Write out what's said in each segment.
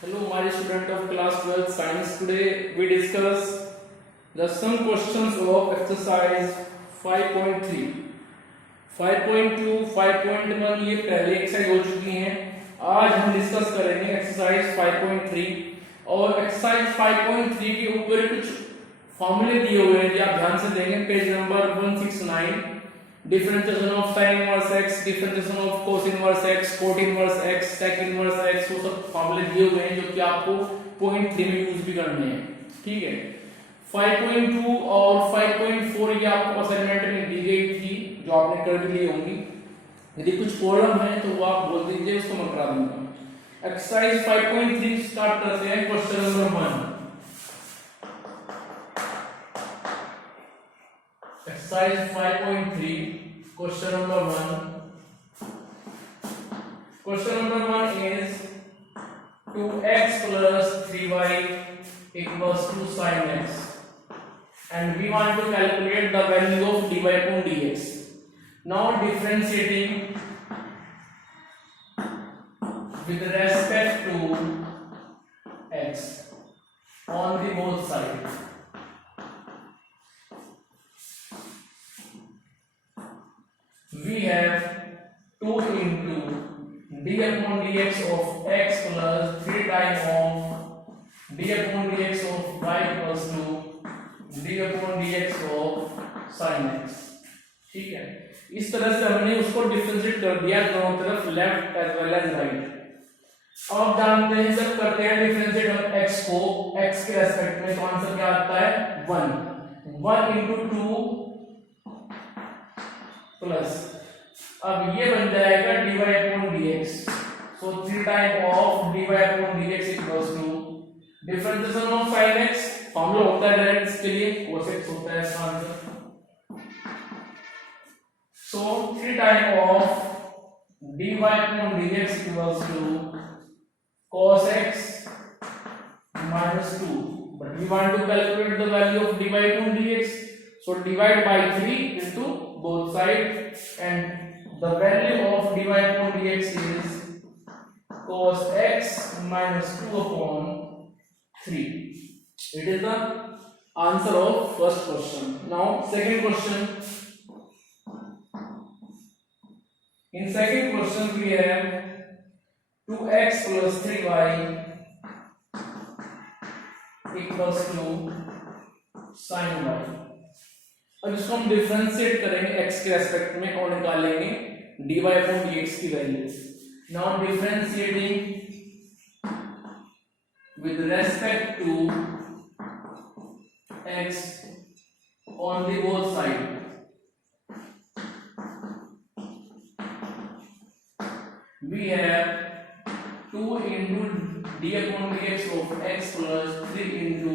Hello, my student of class 12 science. Today we discuss the some questions of exercise 5.3, 5.2, 5.1 ये पहले exercise हो चुकी हैं। आज हम डिस्कस करेंगे एक्सरसाइज 5.3 और एक्सरसाइज 5.3 के ऊपर कुछ फॉर्मूले दिए हुए हैं, आप ध्यान से देखेंगे page number 169। Differentiation of sin inverse x, differentiation of cos inverse x, cot inverse x, sec inverse x, वो सब फॉर्मूले दिए हुए हैं जो कि आपको पॉइंट 3 में यूज भी करने हैं। ठीक है, 5.2 और 5.4 ये आपको असाइनमेंट में दी गई थी जो आपने कर ली होंगी। यदि कुछ प्रॉब्लम है तो वो आप बोल दीजिए, उसको मैं करा दूंगा। एक्सरसाइज 5.3 स्टार्ट करते हैं। Question number 1, exercise 5.3 question number 1. Question number 1 is 2x plus 3y equals to sin x, and we want to calculate the value of dy upon dx. Now differentiating with respect to x on the both sides. We have 2 into d upon dx of x plus 3 times of d upon dx of y equals to d upon dx of sin x। ठीक है, इस तरह से हमने उसको differentiate कर दिया दोनों तरफ, left as well as right. अब आप जानते हैं जब करते हैं डिफरेंशिएट हम x को x के रेस्पेक्ट में, तो आंसर क्या आता है 1 into 2 प्लस, अब ये बन जाएगा dy upon dx, so 3 time of dy upon dx equals to differentiation of sin x, formula होता है डायरेक्ट इसके लिए cos x होता है इसका answer. so 3 time of dy upon dx equals to cos x minus 2, but we want to calculate the value of dy upon dx, so divide by 3 into both sides, and the value of dy upon dx is cos x minus 2 upon 3. It is the answer of first question. Now second question. In second question we have 2x plus 3y equals to sin y। अब इसको हम differentiate करेंगे x के respect में और निकालेंगे dy upon dx की value. Now differentiating with respect to x on the both side, we have 2 into d upon dx of x plus 3 into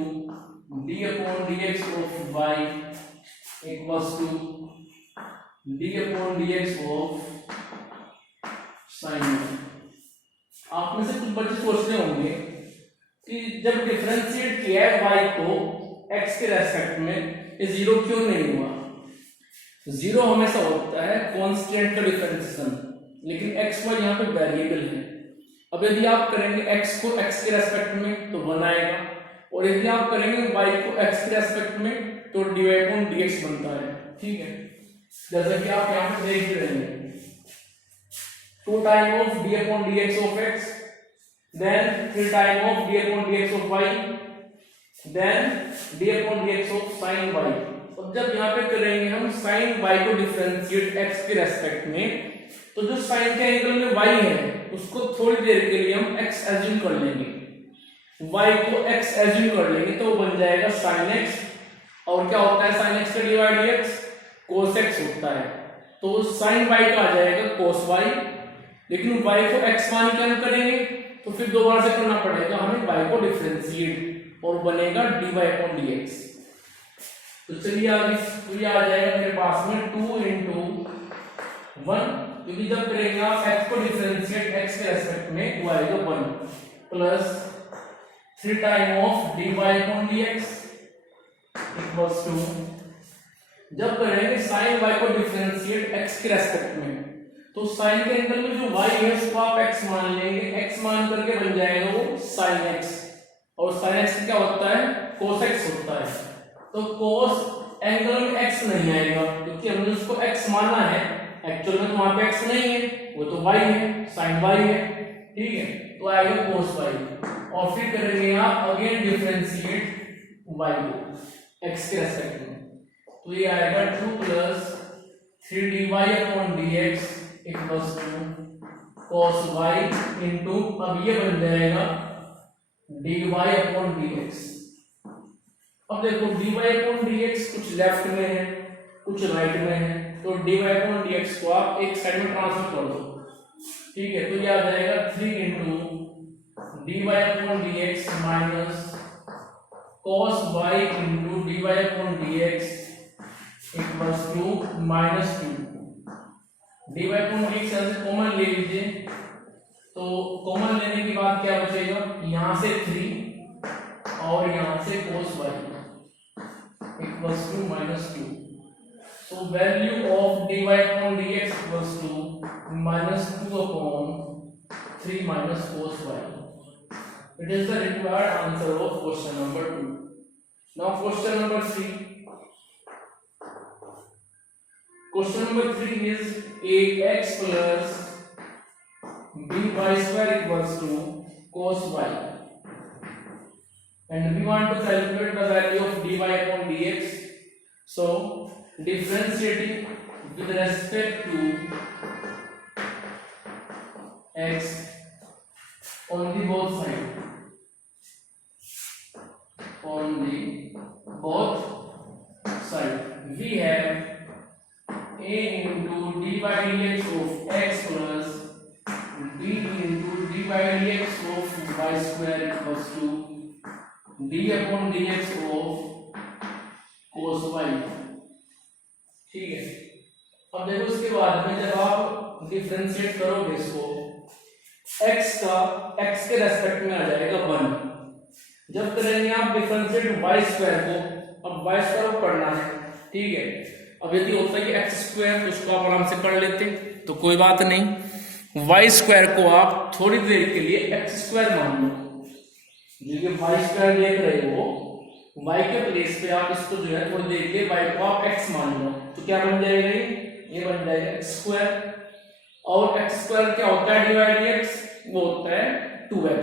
d upon dx of y equals to d upon dx of sin y। आप में से कुछ बच्चे सोच रहे होंगे कि जब डिफरेंशिएट किया है y को x के रेस्पेक्ट में, ये जीरो क्यों नहीं हुआ। जीरो हमेशा होता है कांस्टेंट का डिफरेंशिएशन, लेकिन x y यहाँ पे वेरिएबल है। अब यदि आप करेंगे x को x के रेस्पेक्ट में तो 1 आएगा, और यदि आप करेंगे y को x के रेस्पेक्ट में तो dy upon dx बनता है। ठीक है, जैसा कि आप यहाँ पे देख रहे हैं 2 time of d upon dx of x, then 3 time of d upon dx of y, then d upon dx of sin y। अब जब यहाँ पे करेंगे हम sin y को डिफरेंशिएट x के रेस्पेक्ट में, तो जो sin के एंगल में y है उसको थोड़ी देर के लिए हम x एज्यूम कर लेंगे, y को x एज्यूम कर लेंगे, तो वो बन जाएगा sin x। और क्या होता है sin x का डिवाइड dx cos x होता है, तो sin y का आ जाएगा cos y, लेकिन y को x मान के हम करेंगे तो फिर दो बार से करना पड़ेगा हमें y को डिफरेंशिएट, और बनेगा dy upon dx। तो चलिए आगे, तो ये आ जाएगा मेरे पास में 2 into 1, क्योंकि जब करेंगे आप x को डिफरेंशिएट x के रेस्पेक्ट में तो आएगा 1 plus 3 time of dy upon dx equals to, जब करेंगे sin y को डिफरेंशिएट x के रेस्पेक्ट में, तो sin के एंगल में जो y है उसको आप x मान लेंगे, x मान करके बन जाएगा वो sin sin x क्या होता है, cos x होता है। तो cos एंगल में x नहीं आएगा क्योंकि हमने उसको x माना है, एक्चुअल में तो वहां पे x नहीं है, वो तो y है, sin y है, ठीक है। तो आएगा cos y, और फिर करेंगे आप अगेन डिफरेंशिएट y को x के रेस्पेक्ट में, तो ये आएगा 2 plus 3dy upon dx equals to cos y into, अब ये बन जाएगा dy अपॉन dx। अब देखो dy अपॉन dx कुछ लेफ्ट में है कुछ राइट में है, तो dy अपॉन dx को आप एक साइड में ट्रांसफर कर दो, ठीक है। तो ये आ जाएगा 3 into dy upon dx minus cos y into dy upon dx equals to -2। dy upon dx से कॉमन ले लीजिए, तो कॉमन लेने के बाद क्या बचेगा, यहां से 3 और यहां से cos y equals to -2। So value of dy upon dx equals to -2 upon 3 minus cos y. It is the required answer of question number 2. Now question number 3. Question number 3 is ax plus by square equals to cos y, and we want to calculate the value of dy upon dx. So differentiating with respect to x on the both side, we have a into dy dx of x plus b into dy dx of y square equals to d upon dx of cos y, ठीक है। अब देखो इसके बाद में जब आप differentiate करोगे इसको, x का x के रेस्पेक्ट में आ जाएगा 1। जब करेंगे आप डिफरेंशिएट y स्क्वायर को, अब y स्क्वायर को पढ़ना है, ठीक है। अब यदि होता है कि x स्क्वायर, तो उसको आप आराम से पढ़ लेते तो कोई बात नहीं। y स्क्वायर को आप थोड़ी देर के लिए x स्क्वायर मान लो, जो कि y स्क्वायर देख रहे हो, y के प्लेस पे आप इसको जो है थोड़ी देर के लिए y को आप x मान लो, तो क्या बन जाएगा, ये बन जाएगा x स्क्वायर। और x स्क्वायर क्या होता है डिवाइड dx, वो होता है 2x,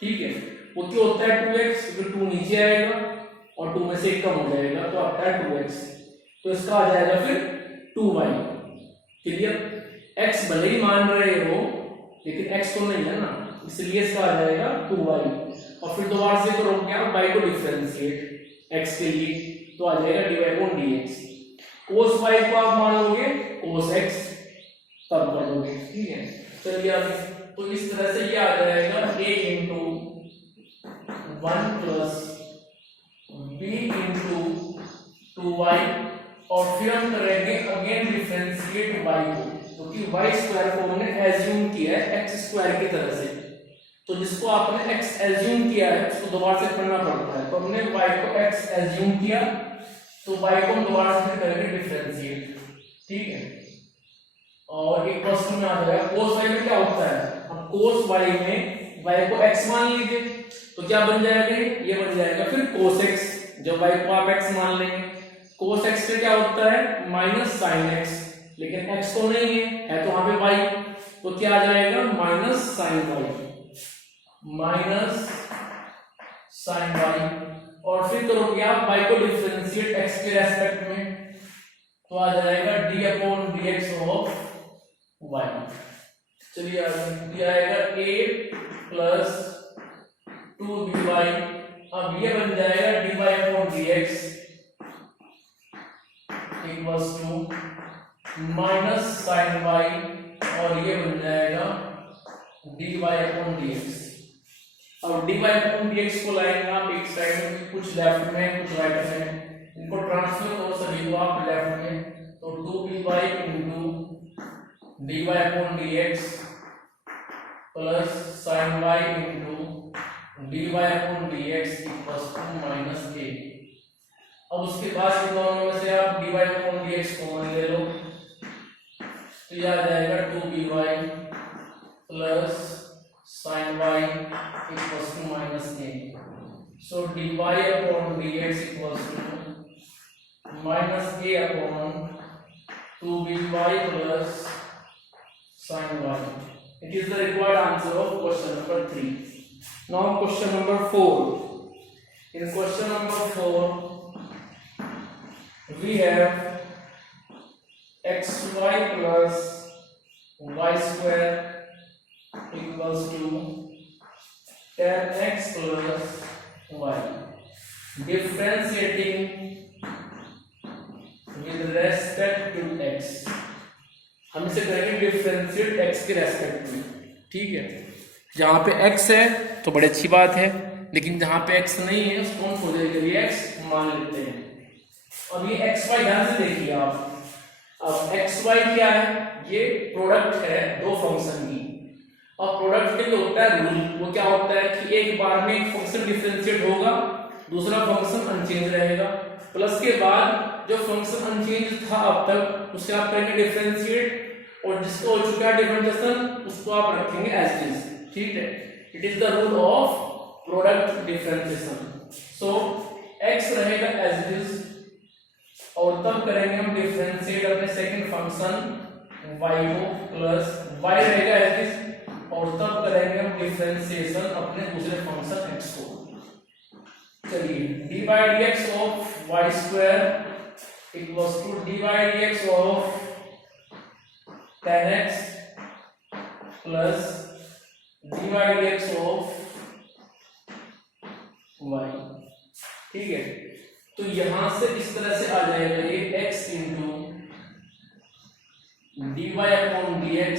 ठीक है। वो क्यों होता है 2x, क्योंकि 2 नीचे आएगा और 2 में से 1 कम हो जाएगा, तो आता है 2x, तो इसका आ जाएगा फिर 2y। क्लियर, x भले ही मान रहे हो लेकिन x तो नहीं है ना, इसलिए इसका आ जाएगा 2y। और फिर दोबारा से करोगे आप y को डिफरेंशिएट x के लिए, तो आ जाएगा dy upon dx। cos y को आप मान लोगे cos x, तब कर दोगे, ठीक है। चलिए आगे, तो इस तरह से ये आ जाएगा a into 1 plus b into 2y, और फिर हम करेंगे अगेन डिफरेंशिएट y को, क्योंकि y स्क्वायर को हमने एज्यूम किया है x स्क्वायर की तरह से, तो जिसको आपने x एज्यूम किया है उसको दोबारा से पढ़ना पड़ता है। तो हमने y को x एज्यूम किया, तो y को हम दोबारा से करेंगे डिफरेंशिएट, ठीक है। और एक क्वेश्चन में आ जाएगा cos y में क्या होता है, अब cos y में y को x मान लीजिए, तो क्या बन जाएगा, ये बन जाएगा फिर cos x, जब y को आप x मान लेंगे। cos x से क्या होता है माइनस sin x, लेकिन x तो नहीं है तो वहां पे y, तो क्या आ जाएगा minus sin y, minus sin y। और फिर करोगे आप y को डिफरेंशिएट x के रेस्पेक्ट में, तो आ जाएगा d upon dx of y। चलिए आगे आएगा a प्लस 2dy, अब ये बन जाएगा dy upon dx equals to minus sin y, और ये बन जाएगा dy अपॉन dx। अब dy अपॉन dx को लाएंगे आप एक साइड में, कुछ लेफ्ट में कुछ राइट में, इनको ट्रांसफर करो सभी को आप लेफ्ट में, तो 2by into dy upon dx plus sin y into dy upon dx equals to minus a। अब उसके बाद इन दोनों में से आप dy अपॉन dx कॉमन ले लो, तो यह आ जाएगा 2by plus sin y equals to minus a। So dy upon dx equals to minus a upon 2by plus sin y. It is the required answer of question number 3. Now question number 4. In question number 4, we have xy plus y square equals to 10x plus y. Differentiating with respect to x. हम इसे करेंगे differentiate x के respect में, ठीक है। जहां पे x है तो बड़ी अच्छी बात है, लेकिन जहां पे x नहीं है उसको हम थोड़ी देर के लिए x मान लेते हैं। अब ये xy ध्यान से देखिए आप। अब xy क्या है? ये प्रोडक्ट है दो फंक्शन की। और प्रोडक्ट के लिए होता है रूल, वो क्या होता है कि एक बार में एक फंक्शन डिफरेंशिएट होगा, दूसरा फंक्शन अनचेंज रहेगा, प्लस के बाद जो फंक्शन अनचेंज था अब तक उससे आप करेंगे डिफरेंशिएट, और जिसको हो चुका है डिफरेंशिएशन उसको आप रखेंगे एज इट इज, ठीक है। It is the rule of product differentiation. So x रहेगा एज इट इज, और तब करेंगे हम डिफरेंशिएट अपने सेकंड फंक्शन y को, प्लस y रहेगा एज इट इज, और तब करेंगे हम डिफरेंशिएशन अपने दूसरे फंक्शन x को। चलिए dy dx of y square equals to dy dx of 10x plus dy dx of y, ठीक है। तो यहां से इस तरह से आ जाएगा ये x into dy upon dx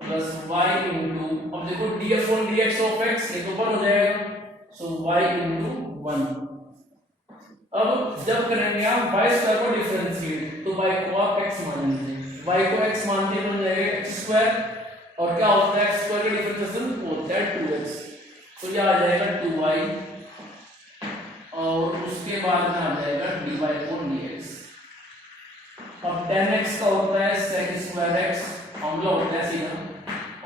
plus y into, अब देखो d upon dx of x ये तो 1 हो जाएगा, सो y इंटू 1। अब जब करेंगे आप y स्क्वायर को डिफरेंशिएट तो y को आप x मान लीजिए, y को x मानते हैं बन जाएगा x स्क्वायर, और क्या होता है x स्क्वायर का डिफरेंशिएशन होता है 2x, तो ये आ जाएगा 2y, और उसके बाद में आ जाएगा dy अपॉन dx। अब 10x का होता है sec स्क्वायर x, फॉर्मूला होता है सीधा,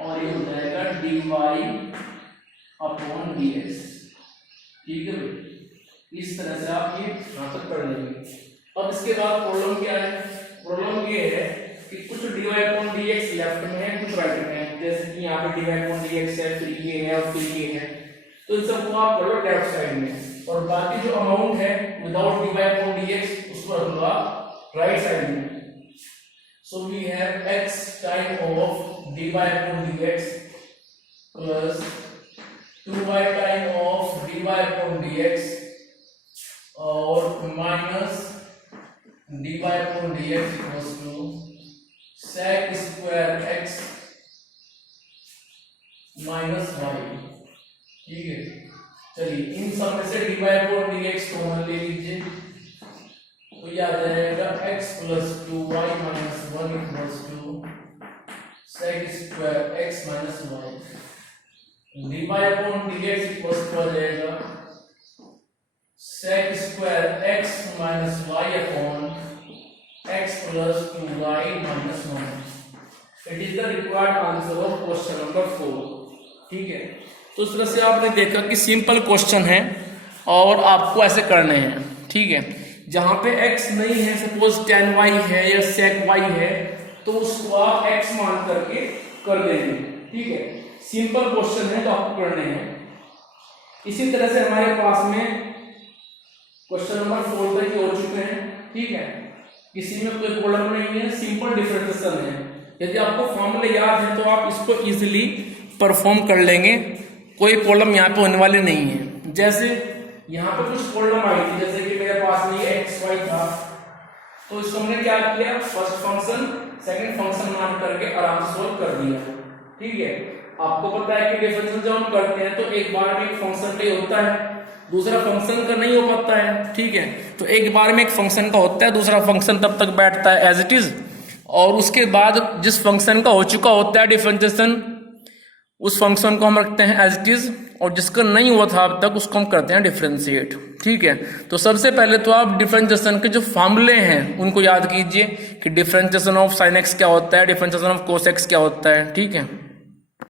और ये हो जाएगा dy अपॉन dx, ठीक है भाई। इस तरह से आप ये यहां तक पढ़ लेंगे। अब इसके बाद प्रॉब्लम क्या है? प्रॉब्लम ये है कि कुछ dy अपॉन dx लेफ्ट में है, कुछ राइट में है, जैसे कि यहाँ पे dy अपॉन dx है, फिर ये है और फिर ये है, तो इन सबको आप पढ़ो लेफ्ट साइड में, और बाकी जो अमाउंट है विदाउट dy अपॉन dx उसको रख लो आप राइट साइड में। So we have x time of dy upon dx plus 2y time of dy upon dx और minus dy upon dx equals to sec square x minus y, ठीक है। चलिए इन सब में से dy अपॉन dx कॉमन ले लीजिए, तो ये आ जाएगा x plus 2y minus 1 equals to sec square x minus y। dy upon dx equals to आ जाएगा sec square x minus y upon x plus 2y minus 1। It is the required answer of question number 4, ठीक है। तो इस तरह से आपने देखा कि सिंपल क्वेश्चन है और आपको ऐसे करने हैं, ठीक है। जहां पे x नहीं है, सपोज 10y है या sec y है, तो उसको आप x मान करके कर देंगे, ठीक है। सिंपल क्वेश्चन है तो आपको करने हैं। इसी तरह से हमारे पास में क्वेश्चन नंबर 4 तक हो चुके हैं, ठीक है। किसी में कोई प्रॉब्लम नहीं है, सिंपल डिफरेंशिएशन है। यदि आपको फॉर्मूले याद है तो आप इसको इजीली परफॉर्म कर लेंगे, कोई प्रॉब्लम यहाँ पे होने वाली नहीं है। जैसे यहाँ पे कुछ प्रॉब्लम आई थी, जैसे कि मेरे पास में ये xy था, तो इसको हमने क्या किया, फर्स्ट फंक्शन सेकंड फंक्शन मान करके आराम से सोल्व कर दिया, ठीक है। आपको पता है कि डिफरेंशियल जब हम करते हैं तो एक बार में एक फंक्शन का ही होता है, दूसरा फंक्शन का नहीं हो पाता है, ठीक है। तो एक बार में एक फंक्शन का होता है, दूसरा फंक्शन तब तक बैठता है एज इट इज, और उसके बाद जिस फंक्शन का हो चुका होता है डिफरेंशिएशन उस फंक्शन को हम रखते हैं एज इट इज, और जिसका नहीं हुआ था अब तक उसको हम करते हैं डिफरेंशिएट, ठीक है। तो सबसे पहले तो आप डिफरेंशिएशन के जो फॉर्मूले हैं उनको याद कीजिए कि डिफरेंशिएशन ऑफ sin x क्या होता है, डिफरेंशिएशन ऑफ cos x क्या होता है, ठीक है।